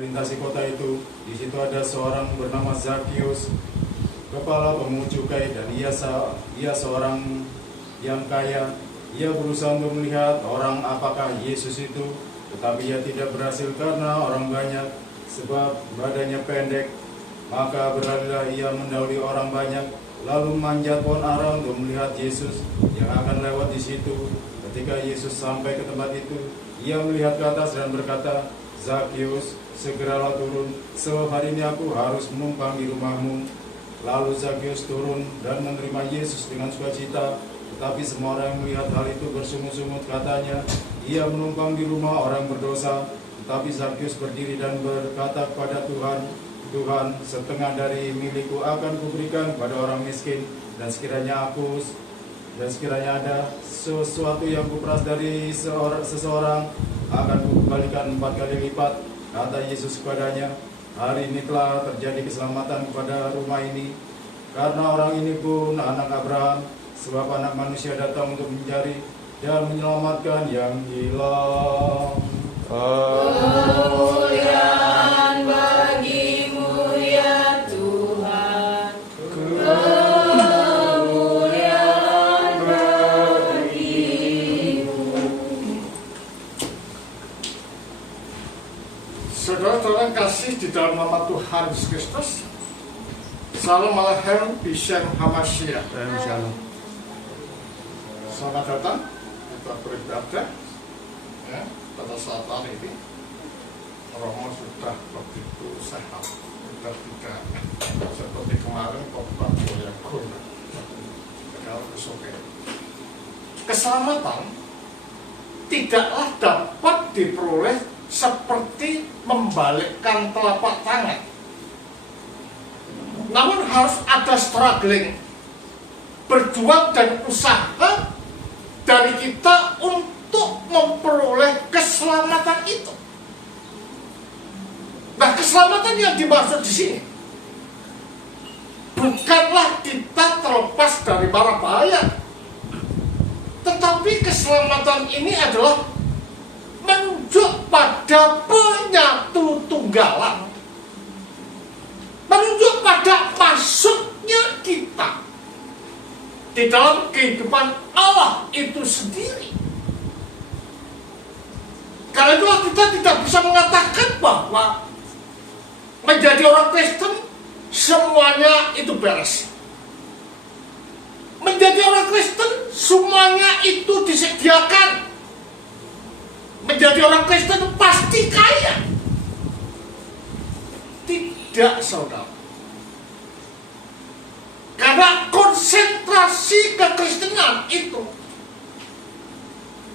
melintasi kota itu. Di situ ada seorang bernama Zakius, kepala pemungut cukai, dan ia seorang yang kaya. Ia berusaha untuk melihat orang apakah Yesus itu, tetapi ia tidak berhasil karena orang banyak, sebab badannya pendek. Maka berlarilah ia mendahului orang banyak, lalu memanjat pohon ara untuk melihat Yesus yang akan lewat di situ. Ketika Yesus sampai ke tempat itu, ia melihat ke atas dan berkata, "Zakius, segeralah turun, sebab hari ini aku harus menumpang di rumahmu." Lalu Zakius turun dan menerima Yesus dengan sukacita. Tetapi semua orang yang melihat hal itu bersungut-sungut, katanya, "Ia menumpang di rumah orang berdosa." Tetapi Zakius berdiri dan berkata kepada Tuhan, "Tuhan, setengah dari milikku akan kuberikan kepada orang miskin, dan sekiranya ada sesuatu yang kuperas dari seseorang, akan kukembalikan 4 kali lipat." Kata Yesus kepadanya, "Hari ini telah terjadi keselamatan kepada rumah ini, karena orang ini pun anak Abraham, sebab Anak Manusia datang untuk mencari dan menyelamatkan yang hilang." Kemuliaan bagimu ya Tuhan, kemuliaan bagimu. Saudara-saudara kasih di dalam nama Tuhan Yesus Kristus, Salam Aleichem Bishem Hamashiach. Selamat datang, kita beribadah ya, pada saat hari ini. Romo sudah begitu sehat, sudah tidak seperti kemarin khotbah yang guna. Kalau oke. Keselamatan tidaklah dapat diperoleh seperti membalikkan telapak tangan. Namun harus ada struggling, berjuang dan usaha dari kita untuk memperoleh keselamatan itu. Nah, keselamatan yang dimaksud di sini bukanlah kita terlepas dari mara bahaya, tetapi keselamatan ini adalah menunjuk pada penyatu tunggalan, menunjuk pada masuknya kita di dalam kehidupan Allah itu sendiri. Karena itulah kita tidak bisa mengatakan bahwa menjadi orang Kristen semuanya itu beres. Menjadi orang Kristen semuanya itu disediakan. Menjadi orang Kristen pasti kaya. Tidak, saudara. Karena konsentrasi kekristenan itu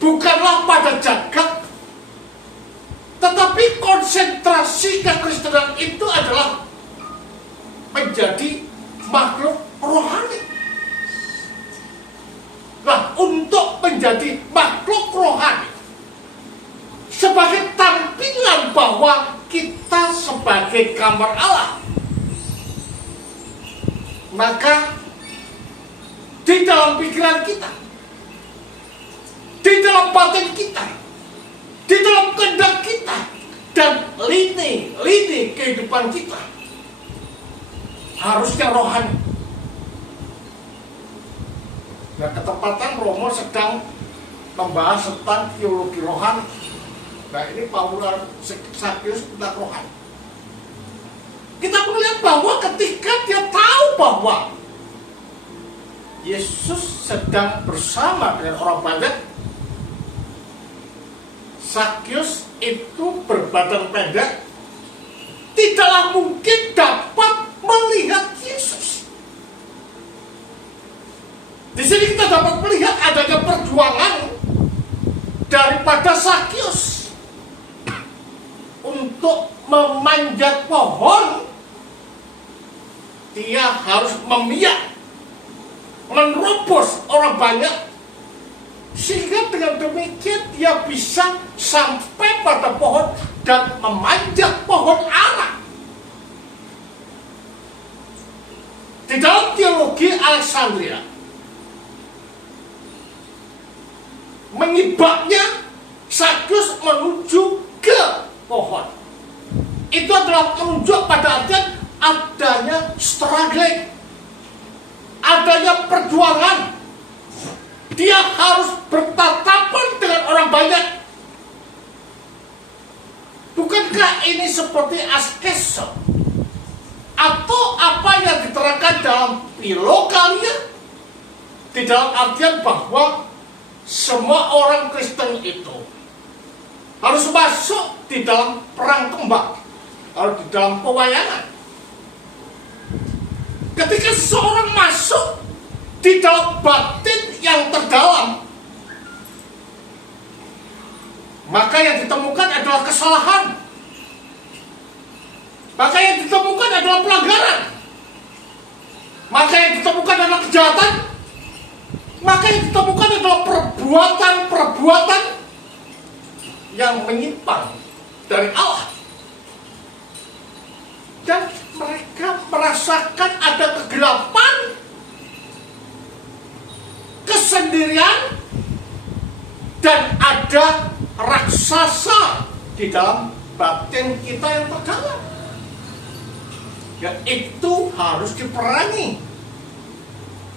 bukanlah pada jagat, tetapi konsentrasi kekristenan itu adalah menjadi makhluk rohani. Nah, untuk menjadi makhluk rohani sebagai tampilan bahwa kita sebagai gambar Allah, maka di dalam pikiran kita, di dalam batin kita, di dalam kehendak kita, dan lini kehidupan kita harusnya rohani. Nah, ketepatan Romo sedang membahas tentang teologi rohani. Nah, ini Paulus Zakius tentang rohani. Kita melihat bahwa ketika dia tahu bahwa Yesus sedang bersama dengan orang banyak, Zakius itu berbadan pendek, tidaklah mungkin dapat melihat Yesus. Di sini kita dapat melihat adanya perjuangan daripada Zakius untuk memanjat pohon. Dia harus memiak, menerobos orang banyak, sehingga dengan demikian dia bisa sampai pada pohon dan memanjat pohon ara. Di dalam teologi Alexandria, mengibaknya Zakius menuju ke pohon. itu adalah menunjuk pada adanya struggling, adanya perjuangan. Dia harus bertatapan dengan orang banyak. Bukankah ini seperti askeso atau apa yang diterangkan dalam Philokalia? Di dalam artian bahwa semua orang Kristen itu harus masuk di dalam perang kembang, harus di dalam pewayangan. Ketika seseorang masuk di dalam batin yang terdalam, maka yang ditemukan adalah kesalahan, maka yang ditemukan adalah pelanggaran, maka yang ditemukan adalah kejahatan, maka yang ditemukan adalah perbuatan-perbuatan yang menyimpang dari Allah. Dan mereka merasakan ada kegelapan, kesendirian, dan ada raksasa di dalam batin kita yang terdalam. Ya, itu harus diperangi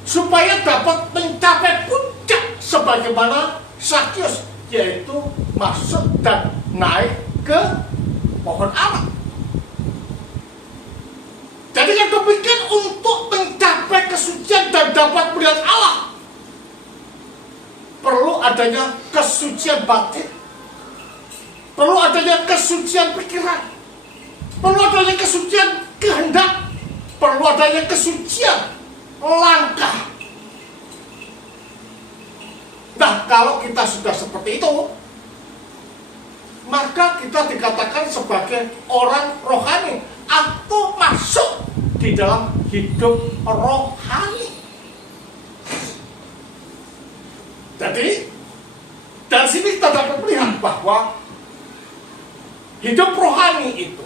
supaya dapat mencapai puncak sebagaimana Zakius, yaitu masuk dan naik ke pohon ara. Jadi kan demikian, untuk mencapai kesucian dan dapat melihat Allah, perlu adanya kesucian batin, perlu adanya kesucian pikiran, perlu adanya kesucian kehendak, perlu adanya kesucian langkah. Nah, kalau kita sudah seperti itu, maka kita dikatakan sebagai orang rohani atau masuk di dalam hidup rohani. Jadi dari sini kita dapat melihat bahwa hidup rohani itu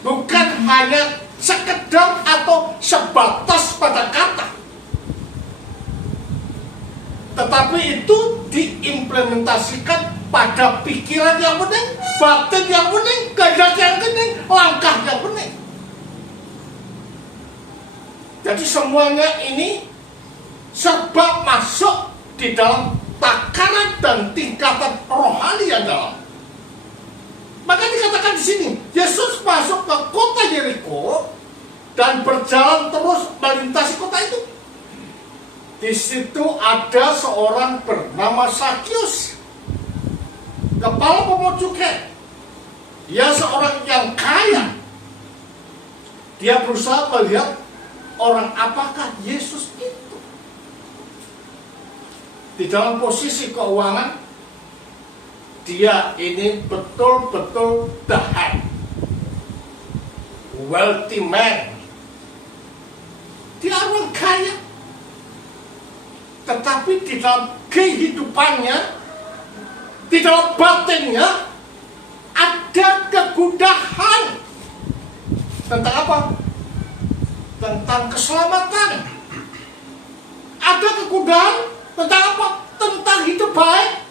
bukan hanya sekedar atau sebatas pada kata, tetapi itu diimplementasikan pada pikiran yang bening, batin yang bening, kehendak yang bening, langkah yang bening. Jadi semuanya ini serba masuk di dalam takaran dan tingkatan rohani yang dalam. Maka dikatakan di sini, Yesus masuk ke kota Yeriko dan berjalan terus melintasi kota itu. Di situ ada seorang bernama Zakius, kepala pemungut cukai. Dia seorang yang kaya. Dia berusaha melihat orang apakah Yesus itu. Di dalam posisi keuangan, dia ini betul-betul the head, wealthy man. Dia orang kaya, tetapi di dalam kehidupannya, di dalam batinnya, ada kegundahan. Tentang apa? Tentang keselamatan. Ada kegundahan tentang apa? Tentang hidup baik.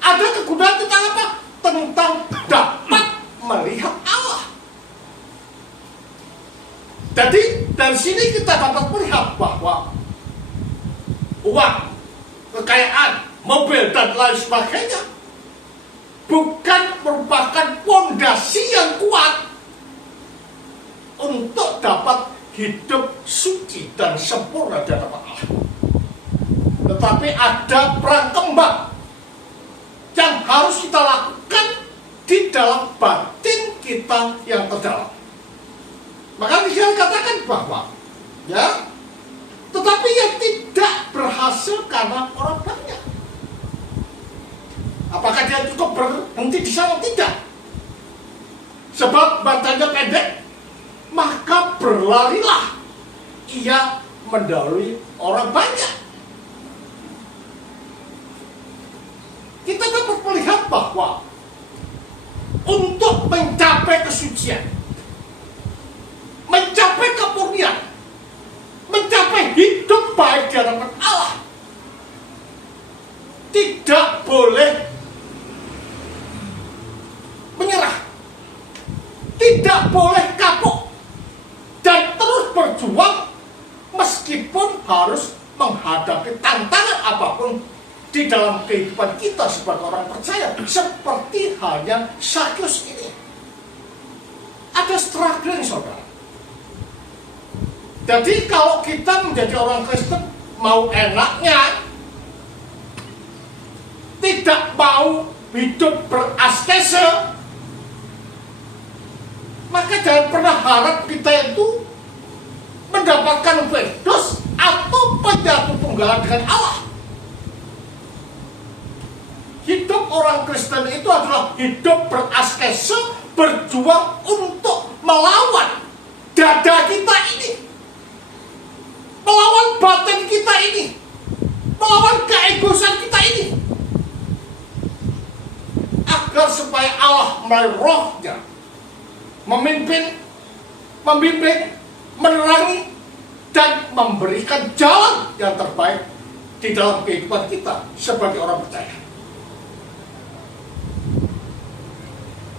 Ada kegundahan tentang apa? Tentang dapat melihat Allah. Jadi dari sini kita dapat melihat bahwa uang, kekayaan, mobil, dan lain sebagainya bukan merupakan fondasi yang kuat untuk dapat hidup suci dan sempurna di hadapan Allah. Tetapi ada perang kembang yang harus kita lakukan di dalam batin kita yang terdalam. Maka dia katakan bahwa ya, tetapi yang tidak berhasil karena orang banyak. Apakah dia cukup berhenti di sana? Tidak. Sebab badannya pendek, maka berlarilah ia mendahului orang banyak. Kita dapat melihat bahwa untuk mencapai kesucian, mencapai kemurnian, mencapai hidup baik di hadapan Allah, tidak boleh menyerah, tidak boleh kapok dan terus berjuang meskipun harus menghadapi tantangan apapun di dalam kehidupan kita sebagai orang percaya. Seperti halnya Sakyus ini. Ada struggling, saudara. Jadi kalau kita menjadi orang Kristen, mau enaknya, tidak mau hidup beraskese, maka jangan pernah harap kita itu mendapatkan firdaus atau penyatu tunggal dengan Allah. Hidup orang Kristen itu adalah hidup beraskese, berjuang untuk melawan dada kita ini, melawan batin kita ini, melawan keegoisan kita ini, agar supaya Allah melalui rohnya memimpin, membimbing, menerangi, dan memberikan jalan yang terbaik di dalam kehidupan kita sebagai orang percaya.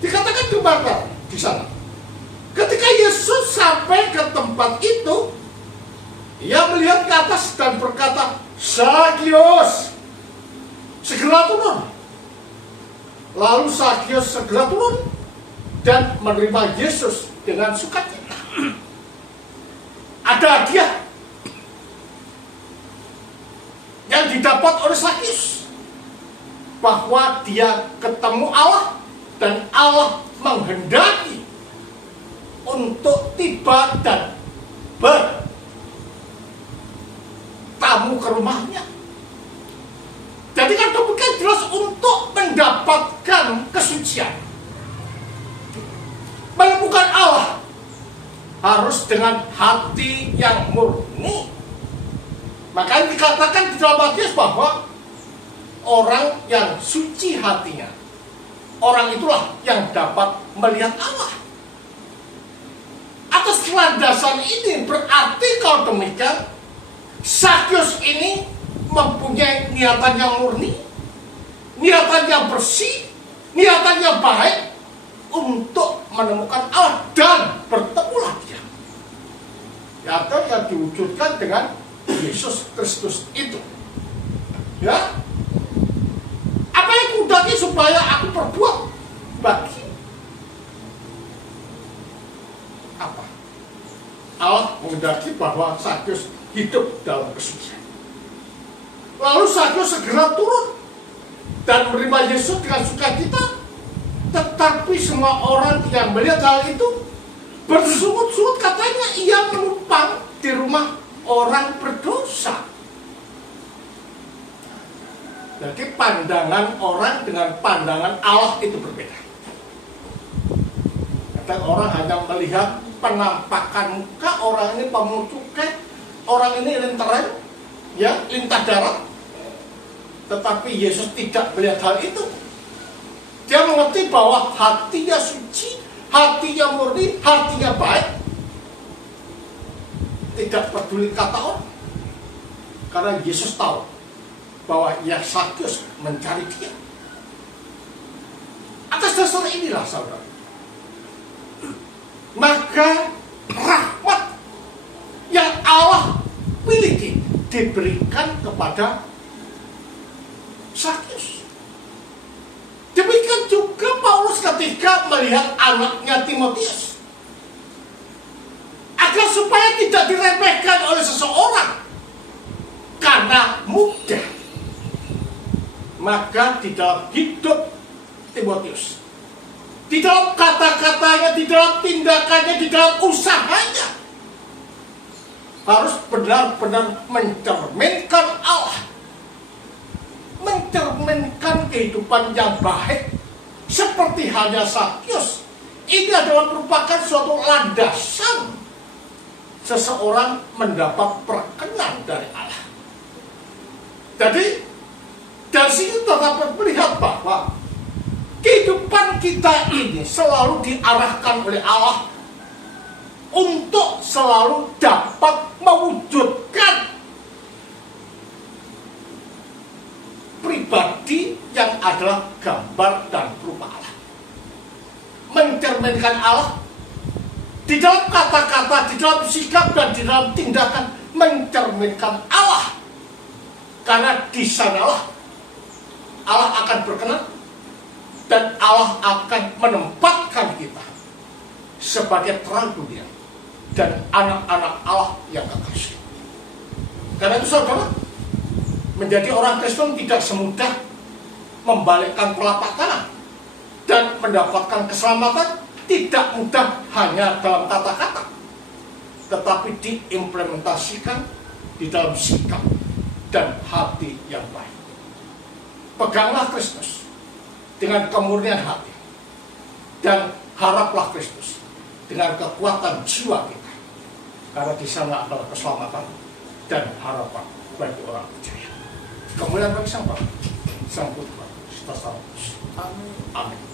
Dikatakan kebakar di sana. Ketika Yesus sampai ke tempat itu, ia melihat ke atas dan berkata, "Sakyus, segera turun." Lalu Sakyus segera turun dan menerima Yesus dengan sukacita. Ada hadiah yang didapat oleh Sakyus, bahwa dia ketemu Allah dan Allah menghendaki untuk tiba dan bertamu ke rumahnya. Jadi kan demikian jelas untuk mendapatkan kesucian, menemukan Allah harus dengan hati yang murni. Makanya dikatakan di dalam Matius bahwa orang yang suci hatinya, orang itulah yang dapat melihat Allah. Atas landasan ini berarti kalau demikian Sakyus ini mempunyai niatan yang murni, niatan yang bersih, niatan yang baik untuk menemukan Allah dan bertemulah dia. Nyata yang diwujudkan dengan Yesus Kristus itu. Ya, apa yang kudaki supaya aku perbuat bagi apa? Allah menghendaki bahwa Sakyus hidup dalam kesucian. Lalu Sakyus segera turun dan menerima Yesus dengan sukacita. Tetapi semua orang yang melihat hal itu bersungut-sungut, katanya ia menumpang di rumah orang berdosa. Jadi pandangan orang dengan pandangan Allah itu berbeda. Kadang orang hanya melihat penampakan muka, orang ini pemungut cukai, orang ini linteren, ya, lintah darat. Tetapi Yesus tidak melihat hal itu. Dia mengerti bahwa hatinya suci, hatinya murni, hatinya baik. Tidak peduli kata orang. Karena Yesus tahu bahwa ia Sakyus mencari dia. Atas dasar inilah, saudara, maka rahmat yang Allah miliki diberikan kepada Sakyus. Demikian juga Paulus ketika melihat anaknya Timotius, agar supaya tidak diremehkan oleh seseorang karena muda, maka di dalam hidup Timotius, di dalam kata-katanya, di dalam tindakannya, di dalam usahanya, harus benar-benar mencerminkan Allah, mencerminkan kehidupan yang baik. Seperti halnya Sakyus, ini adalah merupakan suatu landasan seseorang mendapat perkenan dari Allah. Jadi dari sini dapat melihat bahwa kehidupan kita ini selalu diarahkan oleh Allah untuk selalu dapat mewujudkan pribadi yang adalah gambar dan rupa Allah, mencerminkan Allah di dalam kata-kata, di dalam sikap, dan di dalam tindakan mencerminkan Allah. Karena di sanalah Allah akan berkenan dan Allah akan menempatkan kita sebagai terang dunia dan anak-anak Allah yang kekasih. Karena itu saudara, menjadi orang Kristen tidak semudah membalikkan telapak kanan dan mendapatkan keselamatan. Tidak mudah hanya dalam kata-kata, tetapi diimplementasikan di dalam sikap dan hati yang baik. Peganglah Kristus dengan kemurnian hati dan haraplah Kristus dengan kekuatan jiwa kita, karena di sana adalah keselamatan dan harapan bagi orang percaya. Kemuliaan bagi Sang Bapa, Sang Putra, serta Sang Roh Kudus. Amin.